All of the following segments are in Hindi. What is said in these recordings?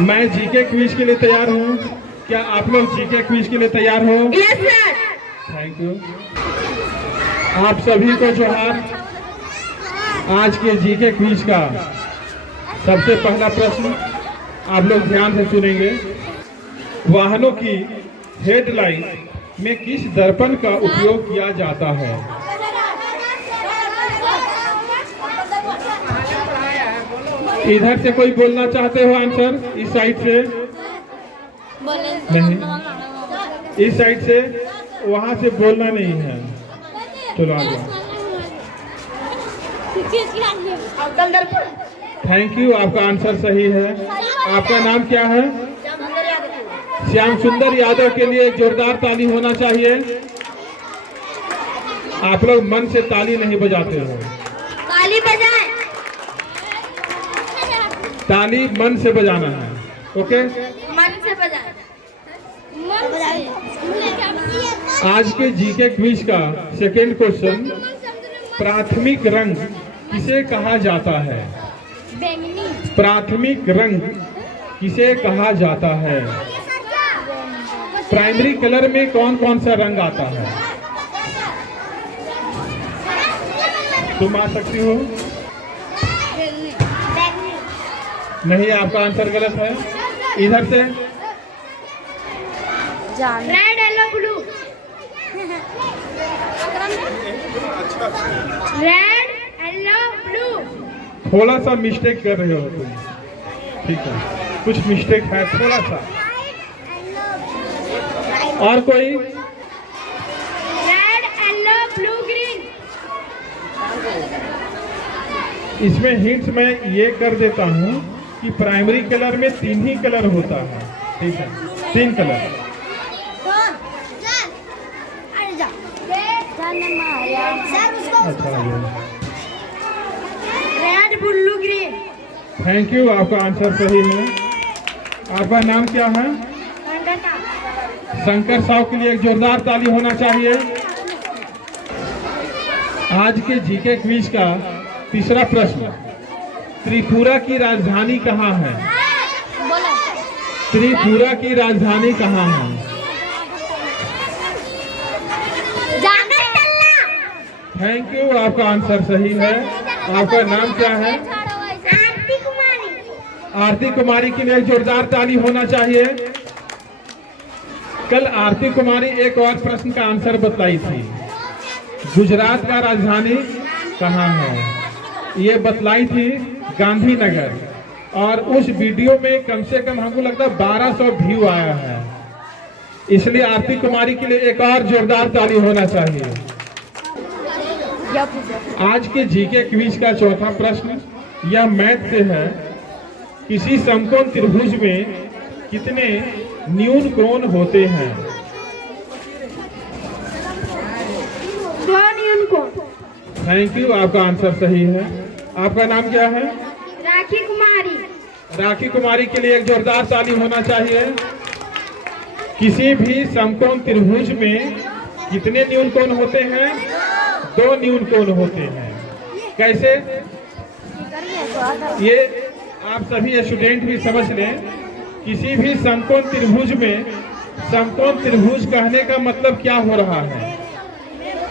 मैं जीके क्विज के लिए तैयार हूँ। क्या आप लोग जीके क्विज के लिए तैयार हो? Yes sir. Thank you. आप सभी को जोहार। आज के जीके क्विज का सबसे पहला प्रश्न आप लोग ध्यान से सुनेंगे। वाहनों की हेडलाइट में किस दर्पण का उपयोग किया जाता है? इधर से कोई बोलना चाहते हो आंसर? इस साइड से नहीं, इस साइड से, वहां से बोलना नहीं है। चलो आगे। थैंक यू, आपका आंसर सही है। आपका नाम क्या है? श्याम सुंदर यादव के लिए जोरदार ताली होना चाहिए। आप लोग मन से ताली नहीं बजाते हो। ताली बजाएं। ताली मन से बजाना है। ओके, मन से बजाएं। आज के जीके क्विज का सेकंड क्वेश्चन, प्राथमिक रंग किसे कहा जाता है? प्राथमिक रंग किसे कहा जाता है? प्राइमरी कलर में कौन कौन सा रंग आता है? तुम आ सकती हो? नहीं, आपका आंसर गलत है। इधर से red yellow blue. Red yellow blue. थोड़ा सा मिस्टेक कर रहे हो तुम। ठीक है, कुछ मिस्टेक है थोड़ा सा। और कोई? Red yellow blue green. इसमें हिंट्स मैं ये कर देता हूँ कि प्राइमरी कलर में 3 ही कलर होता है। ठीक है, 3 कलर। अच्छा, red blue green. Thank you, आपका आंसर सही है। आपका नाम क्या है? शंकर साहु के लिए एक जोरदार ताली होना चाहिए। आज के जीके क्विज का तीसरा प्रश्न, त्रिपुरा की राजधानी कहाँ है? त्रिपुरा की राजधानी कहाँ है? थैंक यू, आपका आंसर सही है। आपका नाम क्या है? आरती कुमारी। आरती कुमारी के लिए एक जोरदार ताली होना चाहिए। कल आरती कुमारी एक और प्रश्न का आंसर बताई थी, गुजरात का राजधानी कहाँ है? ये बतलाई थी गांधीनगर। और उस वीडियो में कम से कम हमको लगता है 1200 व्यू आया है। इसलिए आरती कुमारी के लिए एक और जोरदार ताली होना चाहिए। आज के जीके क्विज का चौथा प्रश्न, यह मैथ से है। किसी समकोण त्रिभुज में कितने न्यून कोण होते हैं? 2 न्यून कोण। थैंक यू, आपका आंसर सही है। आपका नाम क्या है? राखी कुमारी। राखी कुमारी के लिए एक जोरदार ताली होना चाहिए। किसी भी समकोण त्रिभुज में कितने न्यून कोण होते हैं? 2 न्यून कोण होते हैं। कैसे? ये आप सभी स्टूडेंट भी समझ लें। किसी भी समकोण त्रिभुज में, समकोण त्रिभुज कहने का मतलब क्या हो रहा है?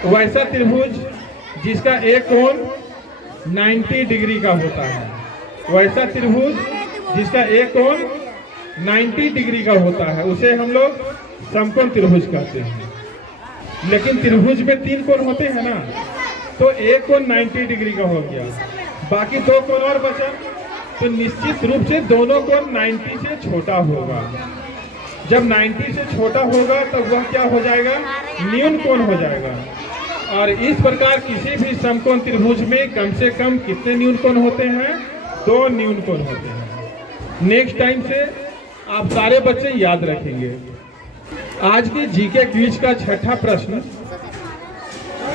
वैसा त्रिभुज जिसका एक कोण 90 डिग्री का होता है। वैसा त्रिभुज जिसका एक कोण 90 डिग्री का होता है, उसे हम लोग समकोण त्रिभुज कहते हैं। लेकिन त्रिभुज में 3 कोण होते हैं ना, तो एक कोण 90 डिग्री का हो गया, बाकी 2 कोण और बचा। तो निश्चित रूप से दोनों कोण 90 से छोटा होगा। जब 90 से छोटा होगा तब वह क्या हो जाएगा? न्यून कोण हो जाएगा। और इस प्रकार किसी भी समकोण त्रिभुज में कम से कम कितने न्यून कोण होते हैं? 2 न्यून कोण होते हैं। नेक्स्ट टाइम से आप सारे बच्चे याद रखेंगे। आज के जीके क्विज का छठा प्रश्न,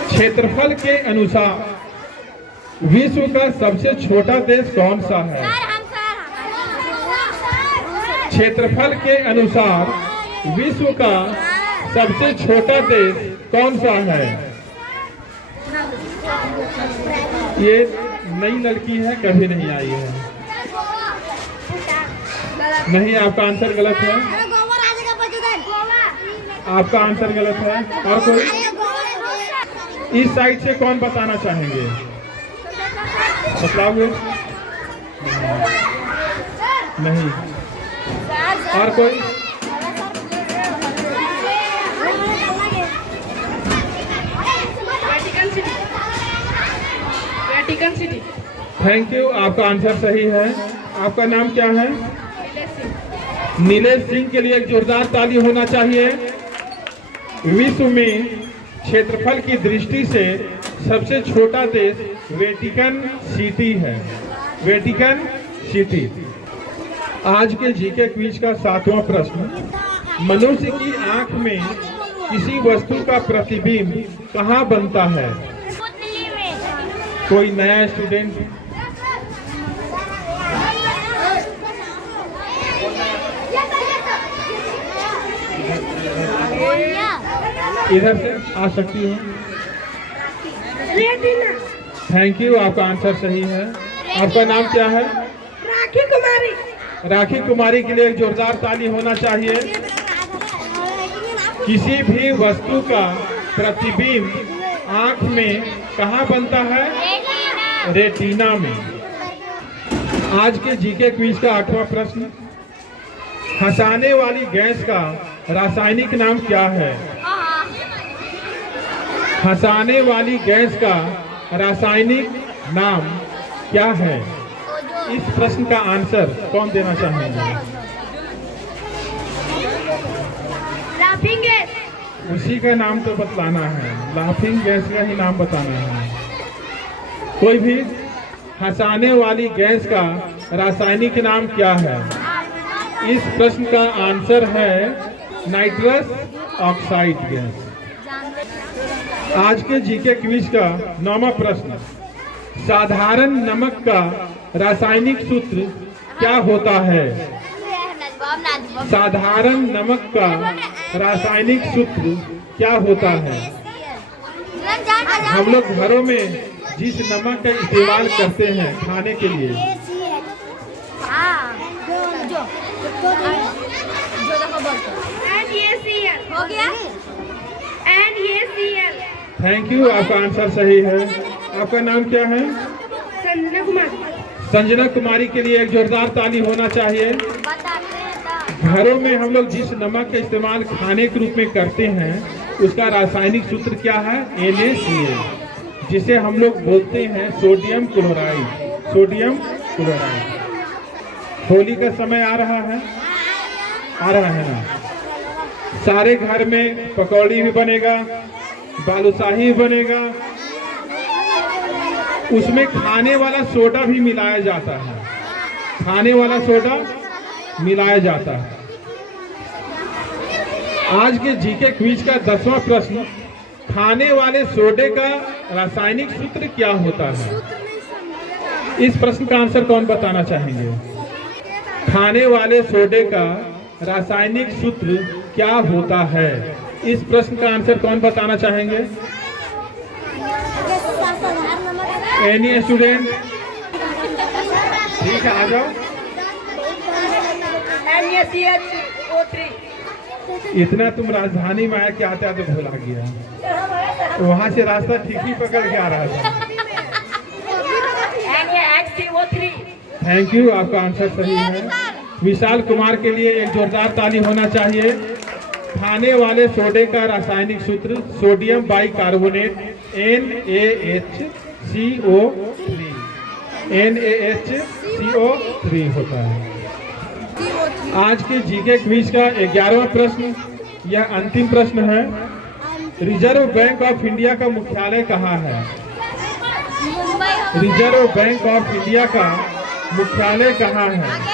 क्षेत्रफल के अनुसार विश्व का सबसे छोटा देश कौन सा है? क्षेत्रफल के अनुसार विश्व का सबसे छोटा देश कौन सा है? ये नई लड़की है, कभी नहीं आई है। नहीं, आपका आंसर गलत है। गोवा राज्य का पशुधन गोवा। आपका आंसर गलत है। और कोई इस साइड से कौन बताना चाहेंगे? बतलाओगे? नहीं। और कोई? Vatican city. थैंक यू, आपका आंसर सही है। आपका नाम क्या है? नीलेश सिंह के लिए एक जोरदार ताली होना चाहिए। विश्व में क्षेत्रफल की दृष्टि से सबसे छोटा देश वेटिकन सिटी है। Vatican city. आज के जीके क्विज का 7वां प्रश्न, मनुष्य की आंख में किसी वस्तु का प्रतिबिंब कहाँ बनता है? कोई नया स्टूडेंट? इधर से आ सकती हो। थैंक यू, आपका आंसर सही है। आपका नाम क्या है? राखी कुमारी। राखी कुमारी के लिए एक जोरदार ताली होना चाहिए। किसी भी वस्तु का प्रतिबिंब आंख में कहाँ बनता है? रेटिना में। आज के जीके क्विज का 8वां प्रश्न, हंसाने वाली गैस का रासायनिक नाम क्या है? हंसाने वाली गैस का रासायनिक नाम क्या है? इस प्रश्न का आंसर कौन देना चाहेंगे? Laughing gas. उसी का नाम तो बतलाना है। लाफिंग गैस का ही नाम बताना है। कोई भी? हंसाने वाली गैस का रासायनिक नाम क्या है? इस प्रश्न का आंसर है नाइट्रस ऑक्साइड गैस। आज के जीके क्विज का 9वां प्रश्न, साधारण नमक का रासायनिक सूत्र क्या होता है? साधारण नमक का रासायनिक सूत्र क्या होता है? हम लोग घरों में जिस नमक का इस्तेमाल करते हैं खाने के लिए, हो गया। NaCl। थैंक यू, आपका आंसर सही है। आपका नाम क्या है? संजना कुमारी। संजना कुमारी के लिए एक जोरदार ताली होना चाहिए। घरों में हम लोग जिस नमक का इस्तेमाल खाने के रूप में करते हैं उसका रासायनिक सूत्र क्या है? NaCl, जिसे हम लोग बोलते हैं sodium chloride. Sodium chloride. Holi का समय आ रहा है ना? सारे घर में पकौड़ी भी बनेगा, बालूशाही बनेगा, उसमें खाने वाला सोडा भी मिलाया जाता है। खाने वाला सोडा मिलाया जाता है। आज के जीके क्विज का 10वां प्रश्न, खाने वाले सोडे का रासायनिक सूत्र क्या होता है? इस प्रश्न का आंसर कौन बताना चाहेंगे? खाने वाले सोडे का रासायनिक सूत्र क्या होता है? इस प्रश्न का आंसर कौन बताना चाहेंगे? Any student? ठीक है, आ जाओ। NaCl इतना तुम राजधानी में आया कि आते आते भूला गया। वहां से रास्ता ठीक ही पकड़ के आ रहा था। NaHCO3। थैंक यू, आपका आंसर सही है। विशाल कुमार के लिए एक जोरदार ताली होना चाहिए। खाने वाले सोडे का रासायनिक सूत्र सोडियम बाइकार्बोनेट NaHCO3। NaHCO3 होता है। आज के जीके क्विज का 11वां प्रश्न, यह अंतिम प्रश्न है। रिजर्व बैंक ऑफ इंडिया का मुख्यालय कहाँ है? रिजर्व बैंक ऑफ इंडिया का मुख्यालय कहाँ है?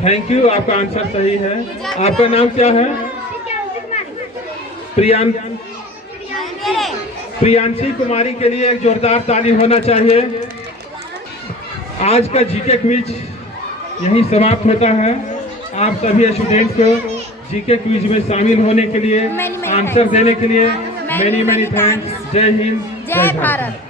थैंक यू, आपका आंसर सही है। आपका नाम क्या है? प्रियांशी कुमारी के लिए एक जोरदार ताली होना चाहिए। आज का जीके क्विज यहीं समाप्त होता है। आप सभी स्टूडेंट्स को जीके क्विज में शामिल होने के लिए, आंसर देने के लिए मेनी मेनी थैंक्स। जय हिंद, जय भारत।